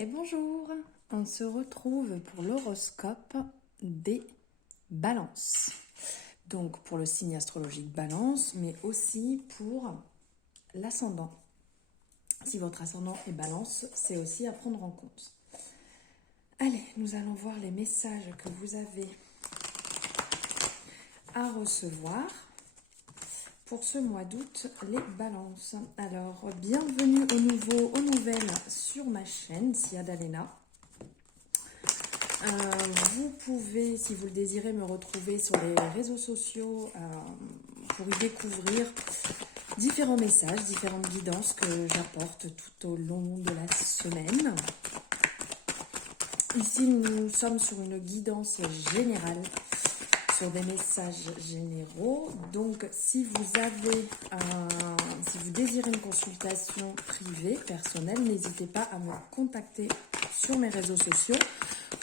Et bonjour, on se retrouve pour l'horoscope des balances. Donc pour le signe astrologique balance, mais aussi pour l'ascendant. Si votre ascendant est balance, c'est aussi à prendre en compte. Allez, nous allons voir les messages que vous avez à recevoir pour ce mois d'août, les balances. Alors, bienvenue aux nouvelles sur ma chaîne, Sia Dalena. Vous pouvez, si vous le désirez, me retrouver sur les réseaux sociaux pour y découvrir différents messages, différentes guidances que j'apporte tout au long de la semaine. Ici, nous sommes sur une guidance générale, sur des messages généraux. Donc, si vous désirez une consultation privée, personnelle, n'hésitez pas à me contacter sur mes réseaux sociaux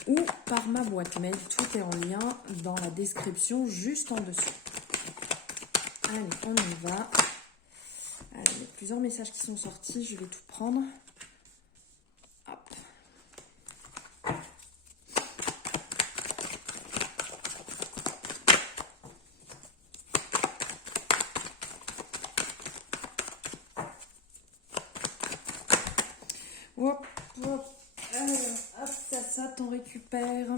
ou par ma boîte mail. Tout est en lien dans la description juste en dessous. Allez, on y va. Allez, il y a plusieurs messages qui sont sortis. Je vais tout prendre. Hop. Hop, hop. Alors, hop, ça, t'en récupères.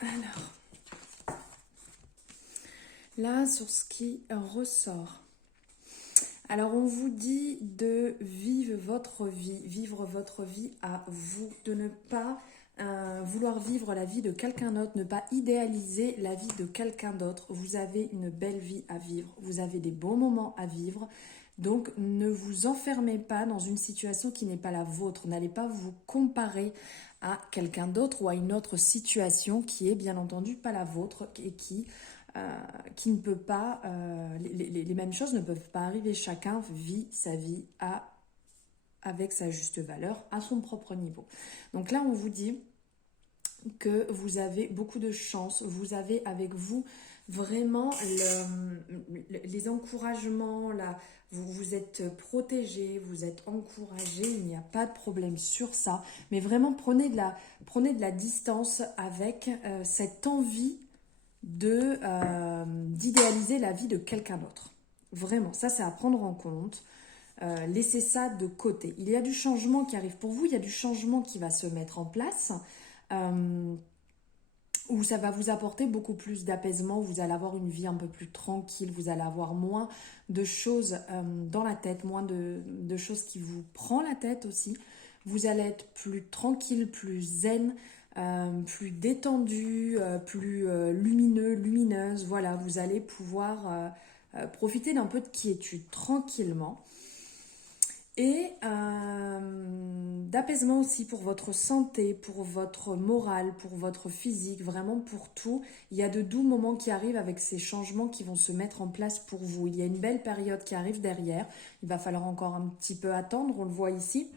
Alors, là, sur ce qui ressort. Alors, on vous dit de vivre votre vie à vous, de ne pas vouloir vivre la vie de quelqu'un d'autre, ne pas idéaliser la vie de quelqu'un d'autre. Vous avez une belle vie à vivre, vous avez des bons moments à vivre. Donc, ne vous enfermez pas dans une situation qui n'est pas la vôtre. N'allez pas vous comparer à quelqu'un d'autre ou à une autre situation qui est bien entendu pas la vôtre et qui ne peut pas, les mêmes choses ne peuvent pas arriver. Chacun vit sa vie avec sa juste valeur, à son propre niveau. Donc là, on vous dit que vous avez beaucoup de chance, vous avez avec vous vraiment les encouragements, vous êtes protégé, vous êtes encouragé, il n'y a pas de problème sur ça, mais vraiment prenez de la distance avec cette envie d'idéaliser la vie de quelqu'un d'autre. Vraiment, ça c'est à prendre en compte. Laissez ça de côté. Il y a du changement qui arrive pour vous, il y a du changement qui va se mettre en place, où ça va vous apporter beaucoup plus d'apaisement, vous allez avoir une vie un peu plus tranquille, vous allez avoir moins de choses dans la tête, moins de choses qui vous prend la tête aussi. Vous allez être plus tranquille, plus zen, plus détendu, plus lumineux, lumineuse. Voilà, vous allez pouvoir profiter d'un peu de quiétude tranquillement. Et d'apaisement aussi pour votre santé, pour votre morale, pour votre physique, vraiment pour tout. Il y a de doux moments qui arrivent avec ces changements qui vont se mettre en place pour vous. Il y a une belle période qui arrive derrière. Il va falloir encore un petit peu attendre, on le voit ici.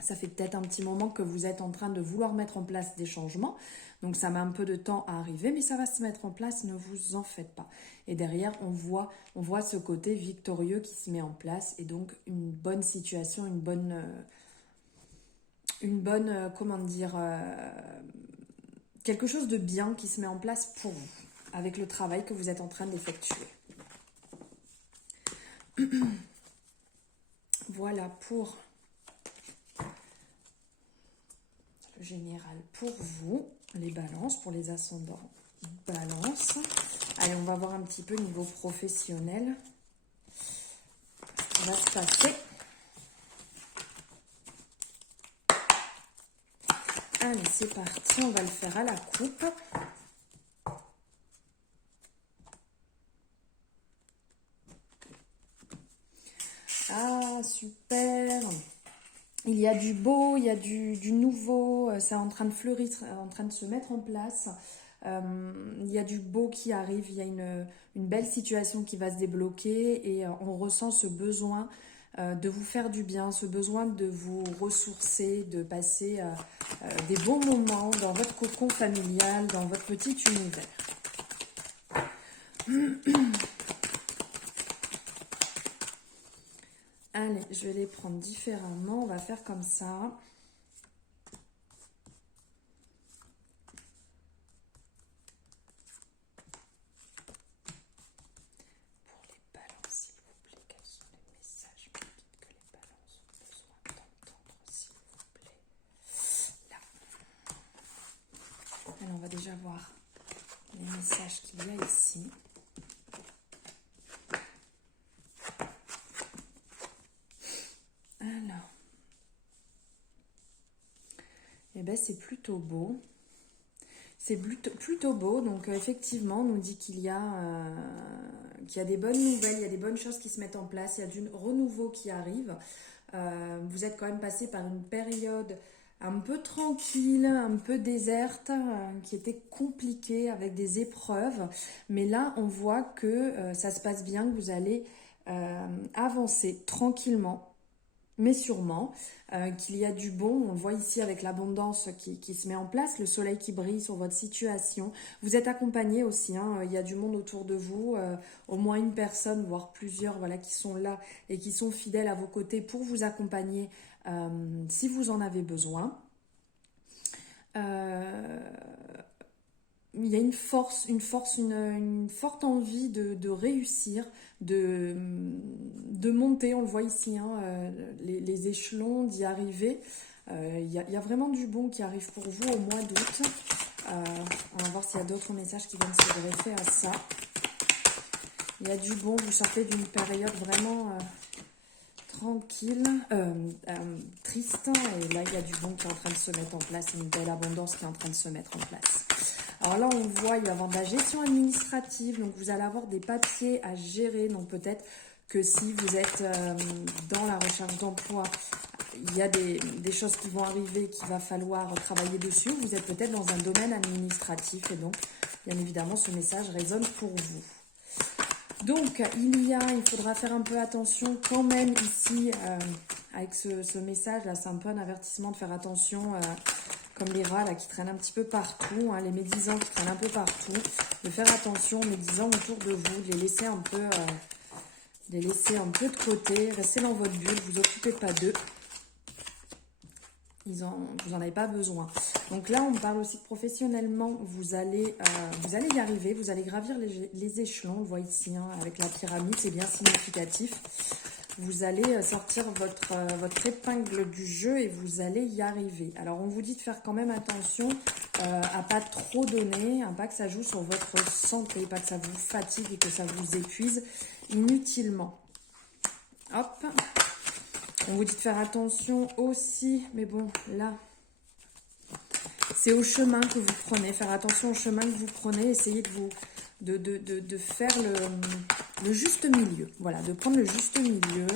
Ça fait peut-être un petit moment que vous êtes en train de vouloir mettre en place des changements. Donc ça met un peu de temps à arriver, mais ça va se mettre en place, ne vous en faites pas. Et derrière, on voit ce côté victorieux qui se met en place. Et donc une bonne situation, comment dire, quelque chose de bien qui se met en place pour vous, avec le travail que vous êtes en train d'effectuer. Voilà pour le général pour vous, les balances, pour les ascendants balance. Allez, on va voir un petit peu niveau professionnel ce qui va se passer. Allez, c'est parti, on va le faire à la coupe. Ah, super! Il y a du beau, il y a du nouveau, c'est en train de fleurir, en train de se mettre en place. Il y a du beau qui arrive, il y a une belle situation qui va se débloquer et on ressent ce besoin de vous faire du bien, ce besoin de vous ressourcer, de passer des beaux moments dans votre cocon familial, dans votre petit univers. je vais les prendre différemment. On va faire comme ça. Pour les balances, s'il vous plaît, quels sont les messages que les balances ont besoin d'entendre, s'il vous plaît? Là. Alors, on va déjà voir les messages qu'il y a ici. Alors, eh bien, c'est plutôt beau. C'est plutôt beau, donc effectivement, on nous dit qu'il y a des bonnes nouvelles, il y a des bonnes choses qui se mettent en place, il y a du renouveau qui arrive. Vous êtes quand même passé par une période un peu tranquille, un peu déserte, qui était compliquée avec des épreuves. Mais là, on voit que ça se passe bien, que vous allez avancer tranquillement, mais sûrement, qu'il y a du bon. On le voit ici avec l'abondance qui se met en place, le soleil qui brille sur votre situation. Vous êtes accompagné aussi, hein, il y a du monde autour de vous, au moins une personne, voire plusieurs, voilà, qui sont là et qui sont fidèles à vos côtés pour vous accompagner si vous en avez besoin. Il y a une forte envie de réussir, de monter, on le voit ici, hein, les échelons, d'y arriver. Il y a vraiment du bon qui arrive pour vous au mois d'août. On va voir s'il y a d'autres messages qui viennent se greffer à ça. Il y a du bon, vous sortez d'une période vraiment tranquille, triste, et là il y a du bon qui est en train de se mettre en place, une belle abondance qui est en train de se mettre en place. Alors là on voit, il va y avoir de la gestion administrative, donc vous allez avoir des papiers à gérer, donc peut-être que si vous êtes dans la recherche d'emploi, il y a des choses qui vont arriver, qu'il va falloir travailler dessus, vous êtes peut-être dans un domaine administratif, et donc bien évidemment ce message résonne pour vous. Donc, il faudra faire un peu attention quand même ici, avec ce message-là, c'est un peu un avertissement de faire attention, comme les rats là, qui traînent un petit peu partout, hein, les médisants qui traînent un peu partout, de faire attention aux médisants autour de vous, de les laisser un peu de côté, restez dans votre bulle, vous occupez pas d'eux. Vous n'en avez pas besoin. Donc là, on parle aussi que professionnellement, vous allez y arriver, vous allez gravir les échelons, on le voit ici, hein, avec la pyramide, c'est bien significatif. Vous allez sortir votre épingle du jeu et vous allez y arriver. Alors, on vous dit de faire quand même attention à pas trop donner, pas que ça joue sur votre santé, pas que ça vous fatigue et que ça vous épuise inutilement. Hop. On vous dit de faire attention aussi, mais bon, là, c'est au chemin que vous prenez. Faire attention au chemin que vous prenez. Essayez de faire le juste milieu. Voilà, de prendre le juste milieu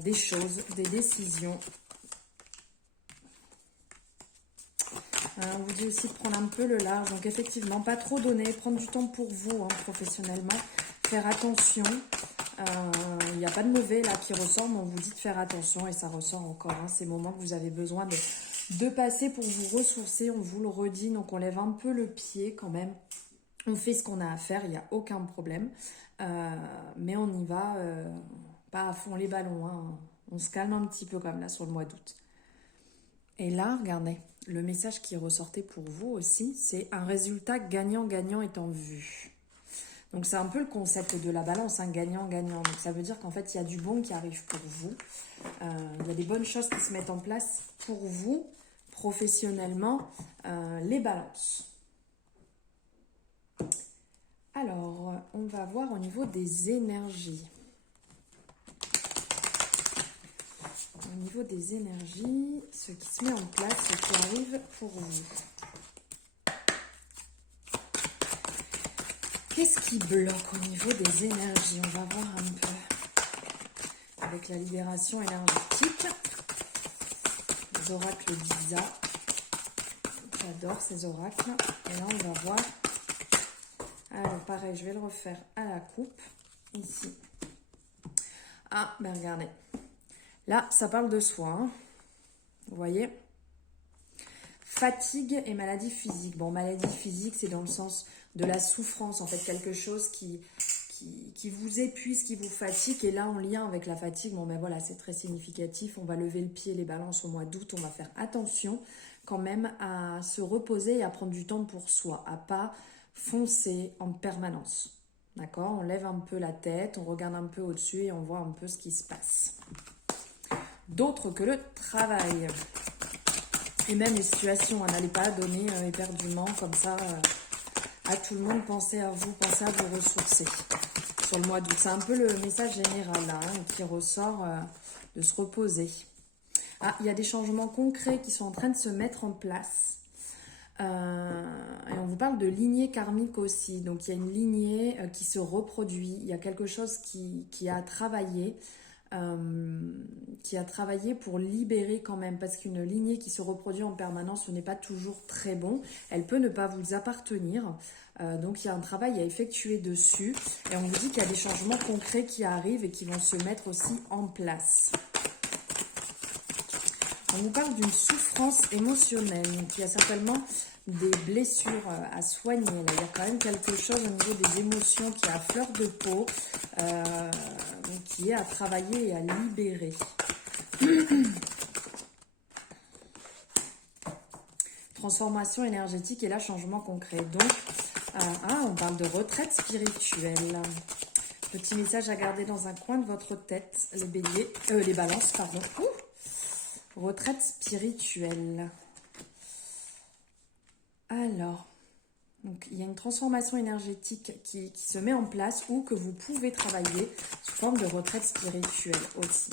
des choses, des décisions. On vous dit aussi de prendre un peu le large. Donc effectivement, pas trop donner, prendre du temps pour vous, hein, professionnellement. Faire attention. Il n'y a pas de mauvais là qui ressort, mais on vous dit de faire attention et ça ressort encore. Hein, ces moments que vous avez besoin de passer pour vous ressourcer, on vous le redit. Donc on lève un peu le pied quand même. On fait ce qu'on a à faire, il n'y a aucun problème. Mais on y va pas à fond les ballons. Hein. On se calme un petit peu comme là sur le mois d'août. Et là, regardez, le message qui ressortait pour vous aussi, c'est un résultat gagnant-gagnant est en vue. Donc c'est un peu le concept de la balance, hein, gagnant-gagnant. Donc ça veut dire qu'en fait, il y a du bon qui arrive pour vous. Il y a des bonnes choses qui se mettent en place pour vous, professionnellement, les balances. Alors, on va voir au niveau des énergies. Au niveau des énergies, ce qui se met en place, ce qui arrive pour vous. Qu'est-ce qui bloque au niveau des énergies? On va voir un peu avec la libération énergétique. Les oracles d'Isa. J'adore ces oracles. Et là, on va voir. Alors, pareil, je vais le refaire à la coupe. Ici. Ah, ben regardez. Là, ça parle de soi. Hein. Vous voyez? Fatigue et maladie physique. Bon, maladie physique, c'est dans le sens de la souffrance, en fait, quelque chose qui qui vous épuise, qui vous fatigue. Et là, en lien avec la fatigue, bon ben voilà, c'est très significatif. On va lever le pied, les balances au mois d'août. On va faire attention quand même à se reposer et à prendre du temps pour soi, à pas foncer en permanence. D'accord? On lève un peu la tête, on regarde un peu au-dessus et on voit un peu ce qui se passe. D'autres que le travail. Et même les situations, n'allez pas donner éperdument comme ça à tout le monde. Pensez à vous ressourcer sur le mois d'août. C'est un peu le message général là, qui ressort de se reposer. Ah, il y a des changements concrets qui sont en train de se mettre en place. Et on vous parle de lignée karmique aussi. Donc il y a une lignée qui se reproduit. Il y a quelque chose qui a travaillé. Pour libérer quand même, parce qu'une lignée qui se reproduit en permanence, ce n'est pas toujours très bon. Elle peut ne pas vous appartenir. Donc il y a un travail à effectuer dessus. Et on vous dit qu'il y a des changements concrets qui arrivent et qui vont se mettre aussi en place. On vous parle d'une souffrance émotionnelle. Donc il y a certainement des blessures à soigner. Là, il y a quand même quelque chose au niveau des émotions qui est à fleur de peau, qui est à travailler et à libérer. Transformation énergétique et là, changement concret. Donc, on parle de retraite spirituelle. Petit message à garder dans un coin de votre tête, les béliers, les balances, pardon. Retraite spirituelle. Alors, donc, il y a une transformation énergétique qui se met en place ou que vous pouvez travailler sous forme de retraite spirituelle aussi.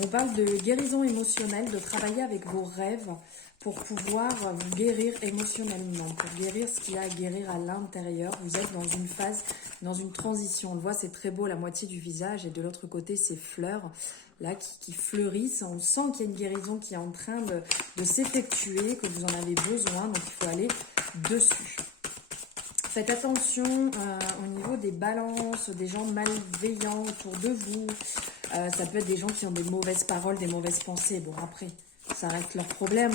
On parle de guérison émotionnelle, de travailler avec vos rêves pour pouvoir vous guérir émotionnellement, pour guérir ce qu'il y a à guérir à l'intérieur. Vous êtes dans une phase, dans une transition. On le voit, c'est très beau, la moitié du visage, et de l'autre côté, ces fleurs là qui fleurissent. On sent qu'il y a une guérison qui est en train de s'effectuer, que vous en avez besoin, donc il faut aller dessus. Faites attention au niveau des balances, des gens malveillants autour de vous. Ça peut être des gens qui ont des mauvaises paroles, des mauvaises pensées. Bon, après, ça reste leur problème.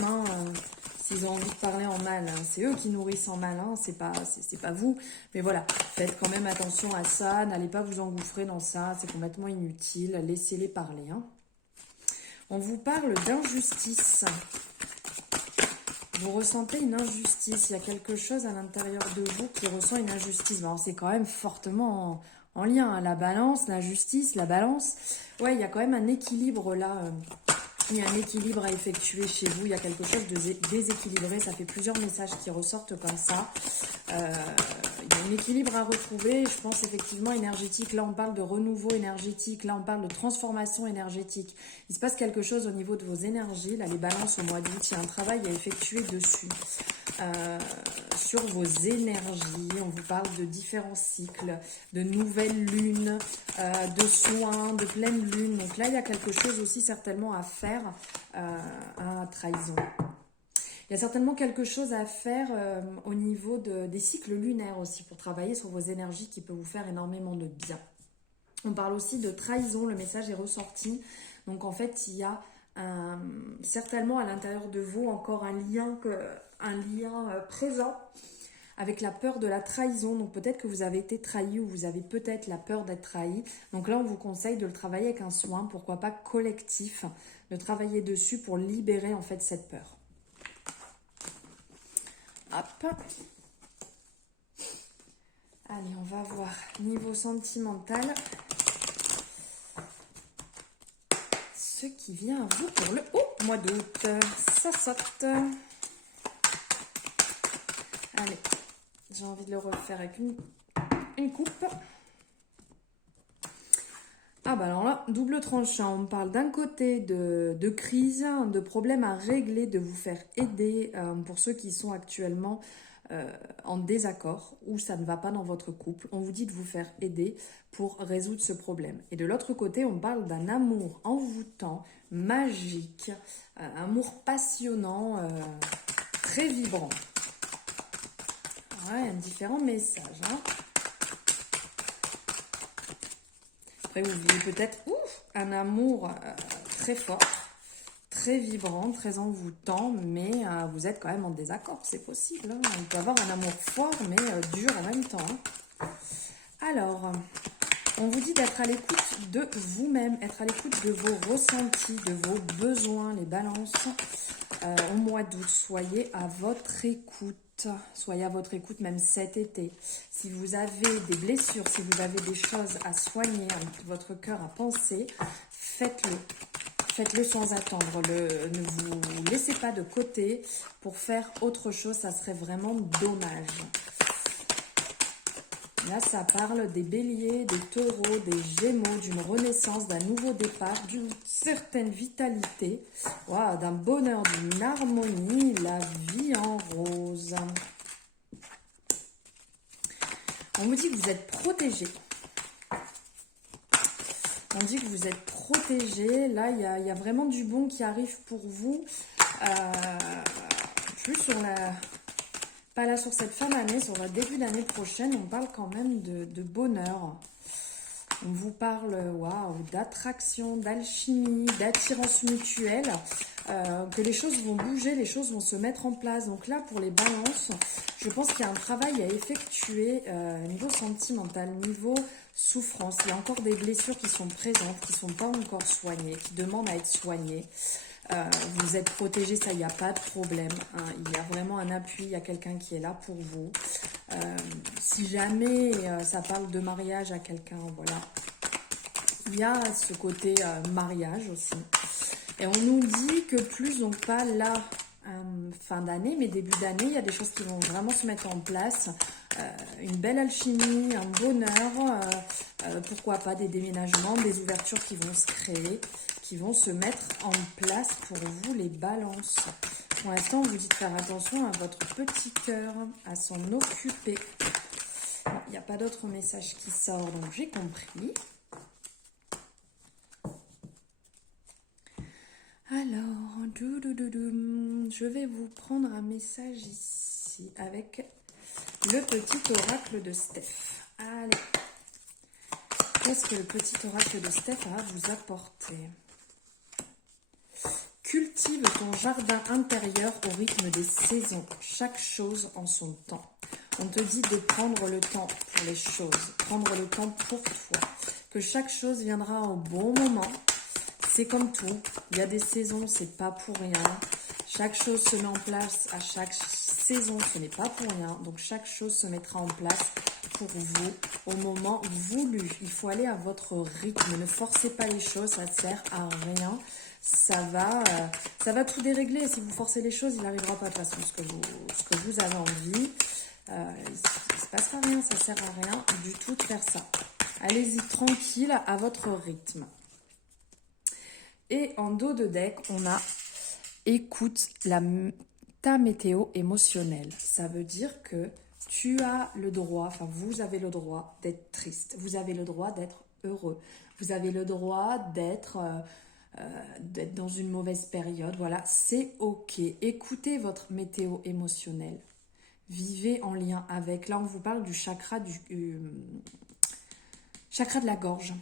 S'ils ont envie de parler en mal, c'est eux qui nourrissent en mal. C'est pas vous. Mais voilà, faites quand même attention à ça. N'allez pas vous engouffrer dans ça. C'est complètement inutile. Laissez-les parler. On vous parle d'injustice. Vous ressentez une injustice. Il y a quelque chose à l'intérieur de vous qui ressent une injustice. Bon, c'est quand même fortement en lien. La balance, l'injustice, la balance. Ouais, il y a quand même un équilibre là. Il y a un équilibre à effectuer chez vous. Il y a quelque chose de déséquilibré. Ça fait plusieurs messages qui ressortent comme ça. Il y a un équilibre à retrouver. Je pense effectivement énergétique. Là, on parle de renouveau énergétique. Là, on parle de transformation énergétique. Il se passe quelque chose au niveau de vos énergies. Là, les balances au mois d'août, il y a un travail à effectuer dessus. Sur vos énergies, on vous parle de différents cycles, de nouvelles lunes, de soins, de pleine lune. Donc là, il y a quelque chose aussi certainement à faire à trahison. Il y a certainement quelque chose à faire au niveau des cycles lunaires aussi pour travailler sur vos énergies qui peut vous faire énormément de bien. On parle aussi de trahison, le message est ressorti. Donc en fait, il y a certainement à l'intérieur de vous encore un lien présent avec la peur de la trahison. Donc peut-être que vous avez été trahi ou vous avez peut-être la peur d'être trahi. Donc là, on vous conseille de le travailler avec un soin, pourquoi pas collectif, de travailler dessus pour libérer en fait cette peur. Hop. Allez, on va voir niveau sentimental ce qui vient à vous pour le mois d'août. Ça saute. Allez, j'ai envie de le refaire avec une coupe. Ah bah alors là, double tranchant. On parle d'un côté de crise, de problèmes à régler, de vous faire aider pour ceux qui sont actuellement en désaccord ou ça ne va pas dans votre couple. On vous dit de vous faire aider pour résoudre ce problème. Et de l'autre côté, on parle d'un amour envoûtant, magique, amour passionnant, très vibrant. Ouais, un différent message. Après, vous vivez peut-être un amour très fort, très vibrant, très envoûtant, mais vous êtes quand même en désaccord, c'est possible. On peut avoir un amour fort, mais dur en même temps. Alors, on vous dit d'être à l'écoute de vous-même, être à l'écoute de vos ressentis, de vos besoins, les balances. Au mois d'août, soyez à votre écoute. Soyez à votre écoute même cet été. Si vous avez des blessures, si vous avez des choses à soigner, votre cœur à penser, faites-le. Faites-le sans attendre. Ne vous laissez pas de côté pour faire autre chose. Ça serait vraiment dommage. Là, ça parle des béliers, des taureaux, des gémeaux, d'une renaissance, d'un nouveau départ, d'une certaine vitalité, wow, d'un bonheur, d'une harmonie, la vie en rose. On vous dit que vous êtes protégé. On dit que vous êtes protégé. Là, il y a vraiment du bon qui arrive pour vous. Plus sur la... Pas là sur cette fin d'année, sur le début d'année prochaine, on parle quand même de bonheur. On vous parle d'attraction, d'alchimie, d'attirance mutuelle, que les choses vont bouger, les choses vont se mettre en place. Donc là, pour les balances, je pense qu'il y a un travail à effectuer niveau sentimental, niveau souffrance. Il y a encore des blessures qui sont présentes, qui ne sont pas encore soignées, qui demandent à être soignées. Vous êtes protégé, ça, il n'y a pas de problème. Hein. Il y a vraiment un appui, il y a quelqu'un qui est là pour vous. Si jamais ça parle de mariage à quelqu'un, voilà. Il y a ce côté mariage aussi. Et on nous dit que plus, donc pas là, fin d'année, mais début d'année, il y a des choses qui vont vraiment se mettre en place. Une belle alchimie, un bonheur, pourquoi pas des déménagements, des ouvertures qui vont se créer, qui vont se mettre en place pour vous les balances. Pour l'instant, on vous dit de faire attention à votre petit cœur, à s'en occuper. Il n'y a pas d'autre message qui sort, donc j'ai compris. Alors, je vais vous prendre un message ici avec le petit oracle de Steph. Allez, qu'est-ce que le petit oracle de Steph a à vous apporter? Cultive ton jardin intérieur au rythme des saisons, chaque chose en son temps. On te dit de prendre le temps pour les choses, prendre le temps pour toi, que chaque chose viendra au bon moment. C'est comme tout, il y a des saisons, c'est pas pour rien. Chaque chose se met en place à chaque saison, ce n'est pas pour rien. Donc chaque chose se mettra en place pour vous au moment voulu. Il faut aller à votre rythme, ne forcez pas les choses, ça ne sert à rien. Ça va tout dérégler. Si vous forcez les choses, il n'arrivera pas de toute façon ce que vous avez envie. Il ne se passera rien, ça ne sert à rien du tout de faire ça. Allez-y tranquille à votre rythme. Et en dos de deck, on a écoute ta météo émotionnelle. Ça veut dire que tu as le droit, enfin vous avez le droit d'être triste. Vous avez le droit d'être heureux. Vous avez le droit d'être dans une mauvaise période. Voilà, c'est ok. Écoutez votre météo émotionnelle. Vivez en lien avec. Là, on vous parle du chakra chakra de la gorge.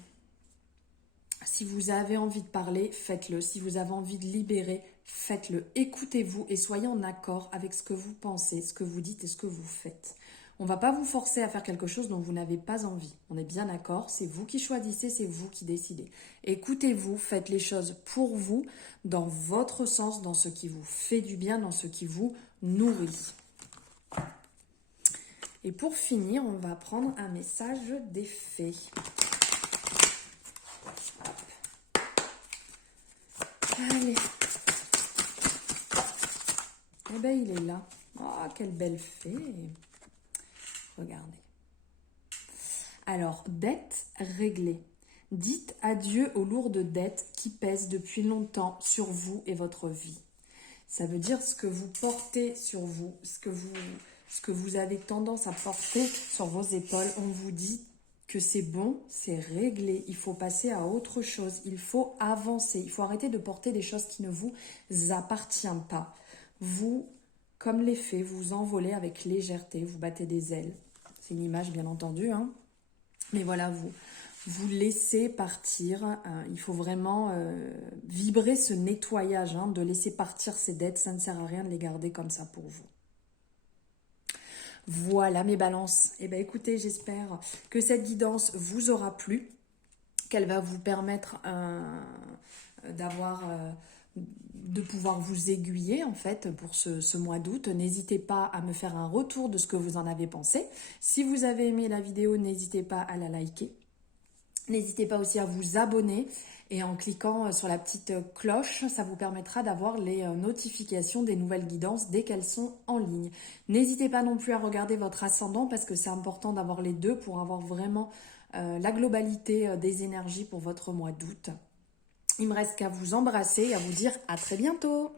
Si vous avez envie de parler, faites-le. Si vous avez envie de libérer, faites-le. Écoutez-vous et soyez en accord avec ce que vous pensez, ce que vous dites et ce que vous faites. On ne va pas vous forcer à faire quelque chose dont vous n'avez pas envie. On est bien d'accord, c'est vous qui choisissez, c'est vous qui décidez. Écoutez-vous, faites les choses pour vous, dans votre sens, dans ce qui vous fait du bien, dans ce qui vous nourrit. Et pour finir, on va prendre un message des fées. Allez. Eh bien, il est là. Oh, quelle belle fée. Regardez. Alors, dette réglée. Dites adieu aux lourdes dettes qui pèsent depuis longtemps sur vous et votre vie. Ça veut dire ce que vous portez sur vous, ce que vous avez tendance à porter sur vos épaules. On vous dit que c'est bon, c'est réglé. Il faut passer à autre chose. Il faut avancer. Il faut arrêter de porter des choses qui ne vous appartiennent pas. Vous, comme les fées, vous envolez avec légèreté. Vous battez des ailes. C'est une image, bien entendu, hein. Mais voilà, vous laissez partir. Il faut vraiment vibrer ce nettoyage, hein, de laisser partir ces dettes. Ça ne sert à rien de les garder comme ça pour vous. Voilà mes balances. Eh bien écoutez, j'espère que cette guidance vous aura plu, qu'elle va vous permettre de pouvoir vous aiguiller en fait pour ce mois d'août. N'hésitez pas à me faire un retour de ce que vous en avez pensé. Si vous avez aimé la vidéo, n'hésitez pas à la liker. N'hésitez pas aussi à vous abonner et en cliquant sur la petite cloche, ça vous permettra d'avoir les notifications des nouvelles guidances dès qu'elles sont en ligne. N'hésitez pas non plus à regarder votre ascendant parce que c'est important d'avoir les deux pour avoir vraiment la globalité des énergies pour votre mois d'août. Il me reste qu'à vous embrasser et à vous dire à très bientôt.